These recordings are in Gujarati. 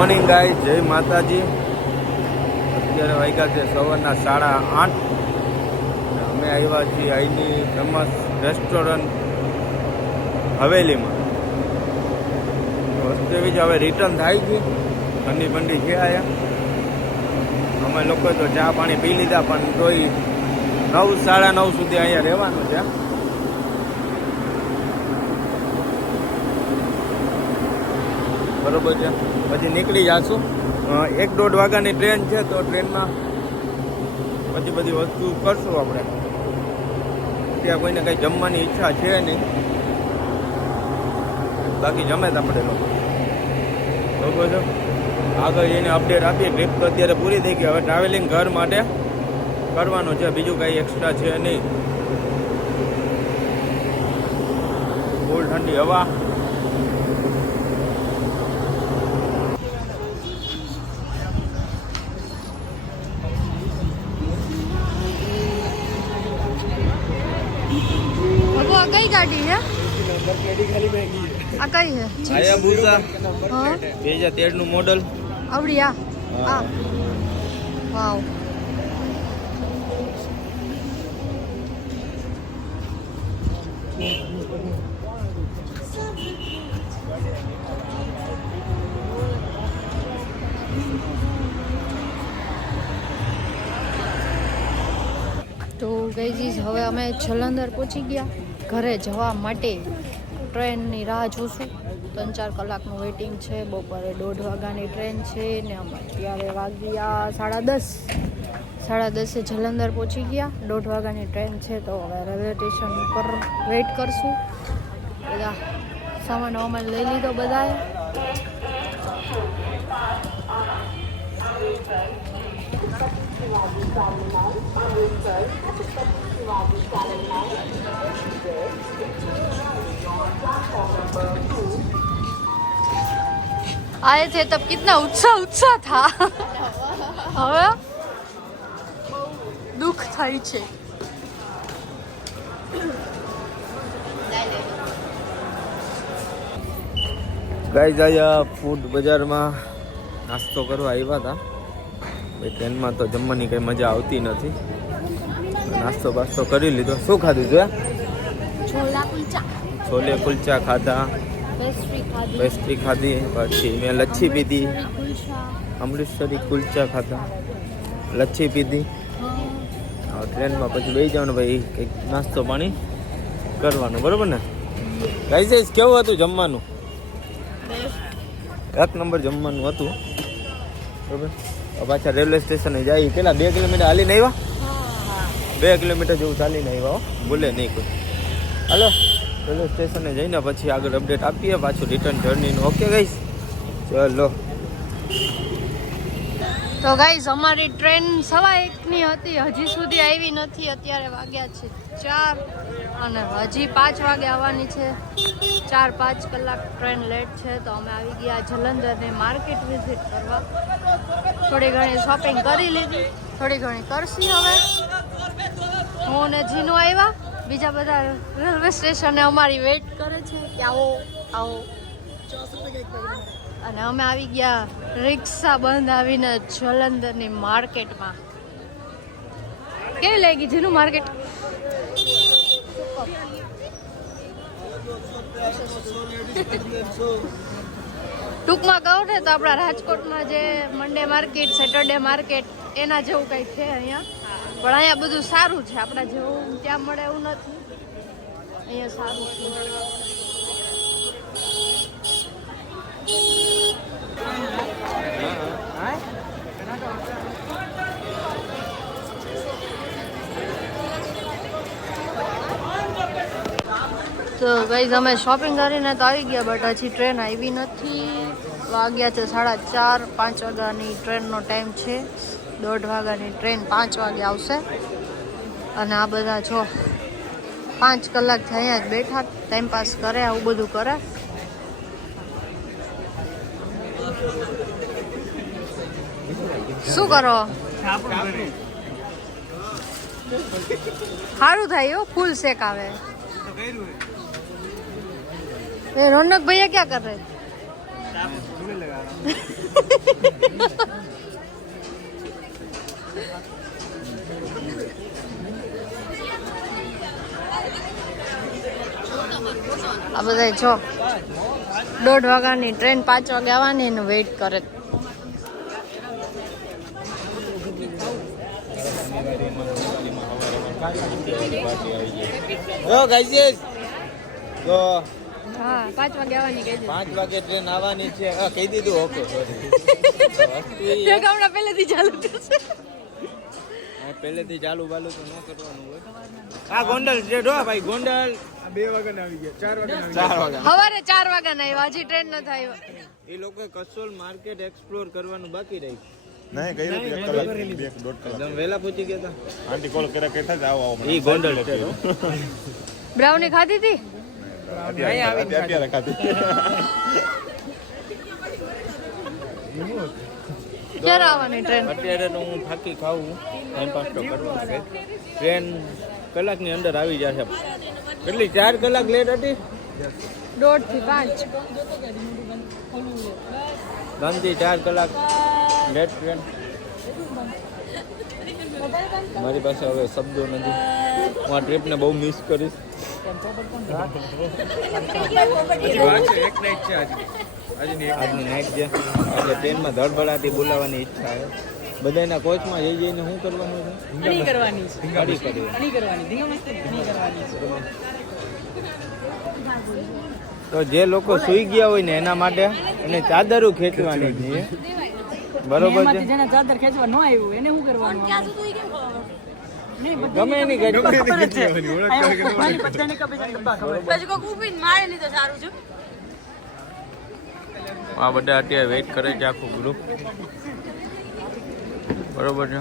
મોર્નિંગ ગાઈસ, જય માતાજી। અત્યારે વાગ્યા છે સવારના 8:30। અમે આવ્યા છીએ અહીંની ફેમસ રેસ્ટોરન્ટ હવેલીમાં। રસ્તે બીજ હવે રિટર્ન થાય છે, ઠંડી બંડી છે અહીંયા। અમે લોકો તો ચા પાણી પી લીધા, પણ તોય 9, 9:30 સુધી અહીંયા રહેવાનું છે। બરોબર છે, પછી નીકળી જશું। 1-1.5 વાગ્યાની ટ્રેન છે, તો ટ્રેનમાં પછી બધી વસ્તુ કરશું આપણે। ત્યાં કોઈને કંઈ જમવાની ઈચ્છા છે નહીં, બાકી જમે જ આપણે લોકો। બરોબર છે, આગળ જઈને અપડેટ આપીએ। ટ્રીપ તો અત્યારે પૂરી થઈ ગઈ, હવે ટ્રાવેલિંગ ઘર માટે કરવાનું છે, બીજું કાંઈ એક્સ્ટ્રા છે નહીં। ફૂલ ઠંડી હવા। कई गाड़ी है? आ कई है? हायाबुसा 2013 નું મોડલ। आवड़िया आ वाव। તો ગઈજીસ હવે અમે જલંધર પહોંચી ગયા ઘરે જવા માટે। ટ્રેનની રાહ જોશું, 3-4 કલાકનું વેઇટિંગ છે। બપોરે 1:30 વાગ્યાની ટ્રેન છે ને અમે અત્યારે વાગ્યા 10:30 જલંધર પહોંચી ગયા। 1:30 વાગ્યાની ટ્રેન છે, તો હવે રેલવે સ્ટેશન પર વેઇટ કરશું। બધા સામાન વામાન લઈ લીધો બધાએ। आए थे तब कितना उत्साह था, હવે દુઃખ થાય છે। ગાઈઝ આયા ફૂડ બજારમાં નાસ્તો કરવા આવ્યા હતા। ભાઈ ટ્રેનમાં તો જમવાની કંઈ મજા આવતી નથી, નાસ્તો બાસ્તો કરી લીધો। શું ખાધું છે? છોલે કુલચા ખાધા, પેસ્ટ્રી ખાધી, પછી મેં લચ્છી પીધી, અમૃતસરી કુલચા ખાધા, લચ્છી પીધી। ટ્રેનમાં પછી બેસી જવાનું, ભાઈ કંઈક નાસ્તો પાણી કરવાનું, બરોબર ને? ગાઈઝ કેવું હતું જમવાનું? 1 નંબર જમવાનું હતું, બરોબર। પાછા રેલવે સ્ટેશને જાય, પેલા 2 કિલોમીટર હાલીને આવ્યા, 2 કિલોમીટર જેવું ચાલીને આવ્યા, ભૂલે નહીં કોઈ। હાલો રેલવે સ્ટેશને જઈને પછી આગળ અપડેટ આપીએ પાછું રિટર્ન જર્નીનું। ઓકે ગાઈસ, ચલો। તો ગાઈઝ અમારી ટ્રેન 1:15ની હતી, હજી સુધી આવી નથી। અત્યારે વાગ્યા છે 4 અને હજી 5 વાગે આવવાની છે। 4-5 કલાક ટ્રેન લેટ છે, તો અમે આવી ગયા જલંધરની માર્કેટ વિઝિટ કરવા। થોડી ઘણી શોપિંગ કરી લીધી, થોડી ઘણી કરશી હવે। હું ને જીનું આવ્યા, બીજા બધા રેલવે સ્ટેશને અમારી વેઇટ કરે છે કે આવો આવો। અને અમે આવી ગયા રિક્ષા બંધ આવીને જલંધરની માર્કેટમાં। કેવી લાગી જીનું માર્કેટ? ટૂંકમાં કહું ને તો આપણા રાજકોટમાં જે મંડે માર્કેટ, સેટરડે માર્કેટ એના જેવું કંઈ છે અહીંયા, પણ અહીંયા બધું સારું છે। આપણા જેવું ત્યાં મળે એવું નથી, અહીંયા સારું છે। તો ગાઈઝ અમે શોપિંગ કરીને તો આવી ગયા, બટ હજી ટ્રેન આવી નથી। વાગ્યા છે 4:30, 5 વાગ્યાની ટ્રેનનો ટાઈમ છે। 1:30 વાગ્યાની ટ્રેન 5 વાગે આવશે। અને આ બધા જો 5 કલાકથી અહીંયા જ બેઠા ટાઈમ પાસ કરે, આવું બધું કરે। શું કરો? સારું થાય હો, ફૂલ શેક આવે। रौनक भैया क्या कर रहे हैं? આ બધા જો 1:30 વાગ્યાની ટ્રેન 5 વાગે આવવાની એનું વેઇટ કરે. હા 5 વાગે આવવાની કહી 5 વાગે ટ્રેન આવવાની છે. કહી દીધું. Okay sorry. હમણાં પહેલેથી ચાલુ થશે. પહેલેથી ચાલુ બાલુ તો ન કરવાનું હોય. આ ગોંડલ સ્ટેટ હો ભાઈ. ગોંડલ 2 વાગે આવી ગયા. 4 વાગે. સવારે 4 વાગ્યા ના આવ્યા. હજી ટ્રેન ન થાય. એ લોકોએ કસોલ માર્કેટ એક્સપ્લોર કરવાનું બાકી રહી. નહીં કઈ રીતે 1 કલાક 1.5 કલાક તમે વહેલા પહોંચી ગયા હતા. આંટી કોલ કર્યા કહેતા જ આવો એ ગોંડલ સ્ટેટ. બ્રાઉની ખાધી હતી. અત્યારે ખાધી. ક્યારે આવવાની ટ્રેન? અત્યારે તો હું થાકી ખાવું. ટાઈમ પાસ તો કરવાનો છે. ટ્રેન કલાકની અંદર આવી જશે. કેટલી 4 કલાક લેટ હતી. 1:30 થી 5. 3 થી 4 કલાક લેટ ટ્રેન. મારી પાસે હવે શબ્દો નથી. હું આ ટ્રીપને બહુ મિસ કરીશ. આજની નાઇટ છે એટલે ટ્રેનમાં ધડબડાટી બોલાવવાની ઈચ્છા છે. બધાના કોચમાં જઈ જઈને શું કરવાનું છે? તો જે લોકો સૂઈ ગયા હોય ને એના માટે અને ચાદરો ખેંચવાની છે. બરોબર છે. ચાદર ખેંચવા ન આવ્યું એને શું કરવાનું? ગમે એની આ બધા અત્યારે વેઇટ કરે છે આખું ગ્રુપ. બરોબર છે.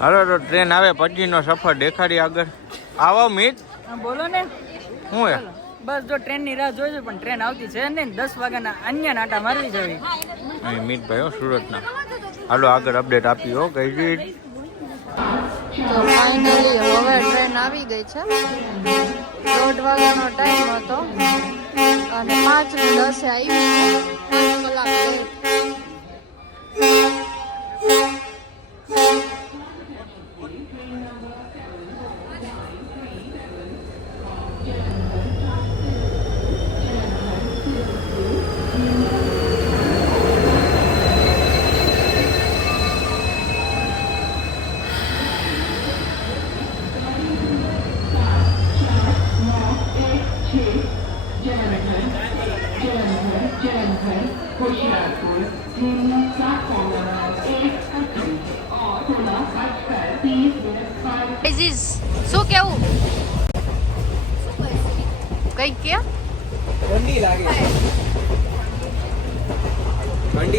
હાલો તો ટ્રેન આવે પછીનો સફર દેખાડી આગળ. આવો મીત. બોલો ને શું હે? બસ જો ટ્રેન ની રાહ જોઈ છે પણ ટ્રેન આવતી છે ને 10 વાગ્યાના અન્ય નાટા મારવી જવી. અહીં મીતભાઈ હો સુરતના. હાલો આગળ અપડેટ આપી હો ગઈ. તો ફાઇનલી હવે ટ્રેન આવી ગઈ છે. 1:30 વાગ્યાનો ટાઈમ હતો અને 5:10 આવી. 5 કલાક લેટ. શું કેવું? કઈ કે ઠંડી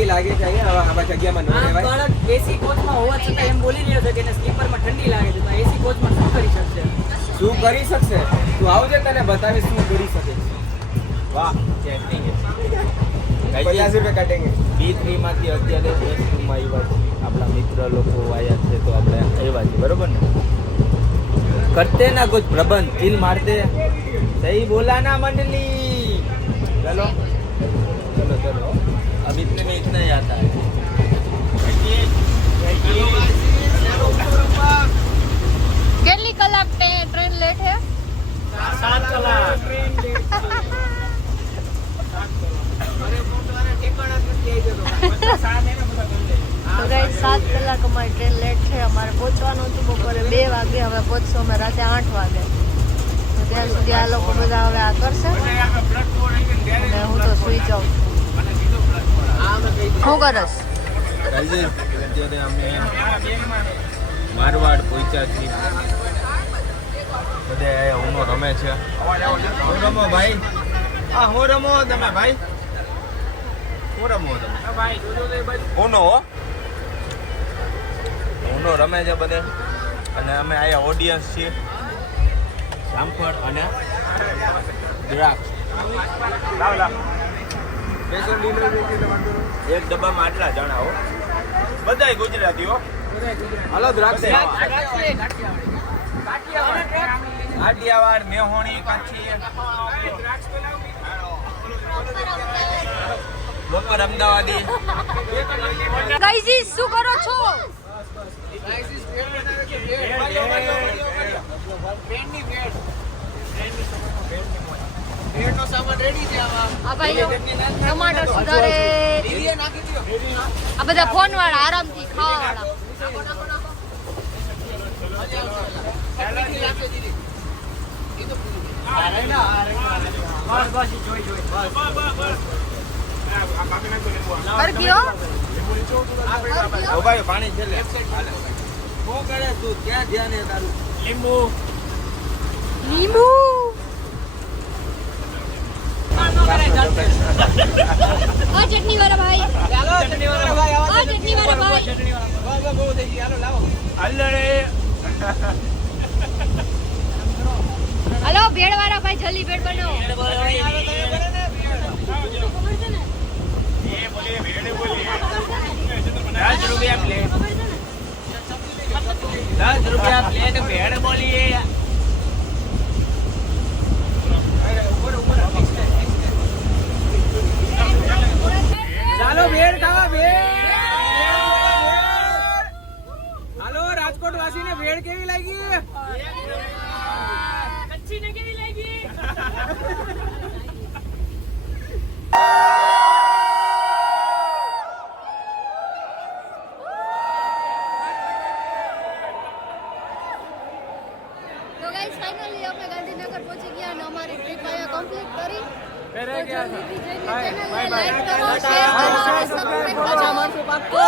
લાગે છે અહીંયા આવા જગ્યામાં ન રહેવાય. એસી કોચમાં હોવા છતાં એમ બોલી રહ્યો છે કે એને સ્લીપરમાં ઠંડી લાગે છે તો એસી કોચમાં શું કરી શકશે? શું કરી શકશે? તું આવજે તને બતાવીશ શું કરી શકે. વાહ ચેટિંગ 50 રૂપિયા કાટેંગે. B3 માંથી અત્યારે S2 માં આવ્યા છે. આપણા મિત્ર લોકો આવ્યા છે તો આપણે આવ્યા છીએ. બરોબર ને? करते ना कुछ प्रबंध चिल मारते सही बोला ना मंडली. चलो चलो चलो अब इतने में इतना ही आता है. કેટલી કલાક ટ્રેન લેટ હે? 7 કલાક. તો ગાઈસ 7 કલાક અમારી ટ્રેન લેટ છે. અમારે પહોંચવાનું હતું બપોરે 2 વાગે. હવે પહોંચશું અમે રાતે 8 વાગે. તો ત્યાં સુધી આ લોકો બધા હવે આ કરશે અને હું તો સુઈ જાઉં છું. શું કરસ? અત્યારે અમે મારવાડ પહોંચ્યા છીએ. બધે ઊનો રમે છે. હું રમો ભાઈ. હા હું રમો તમે ભાઈ. હું રમો તમે ઊનો હો. ઊનો રમે છે બધે. અને અમે અહીંયા ઓડિયન્સ છીએ. જામફળ અને દ્રાક્ષ. લાવ લાવ. એક ડબ્બામાં આટલા જણા હો. બધાય ગુજરાતીઓ. હાલો દ્રાક્ષ કાઠિયાવાડ મેહોણી કાઠી બપોર અમદાવાદી ગાઈઝ શું કરો છો? આ ભાઈ જો ટમાટર સુધારે. આ બધા ફોન વાળા આરામથી ખાવા વાળા. પાણી છે લીંબુ લીંબુ આ ચટણી વાળા ભાઈ. આ ચટણી વાળા ભાઈ. હલો ભેળ વાળા ભાઈ જલ્દી ભેળ બનાવો. ₹10 પ્લેટ ભેળ બોલીએ. ચાલો ભેળ ખાવા ભેળ. હાલો રાજકોટ વાસીને ભેળ કેવી લાગી? કચ્છી ને કેવી લાગી? તો ગાઈસ ફાઇનલી અમે ગાંધીનગર પહોંચી ગયા અને અમારી ટ્રીપ અહીંયા કમ્પ્લીટ કરી. તો જલ્દીથી જઈને ચેનલને લાઈક કરો, શેર કરો અને સબસ્ક્રાઇબ કરો.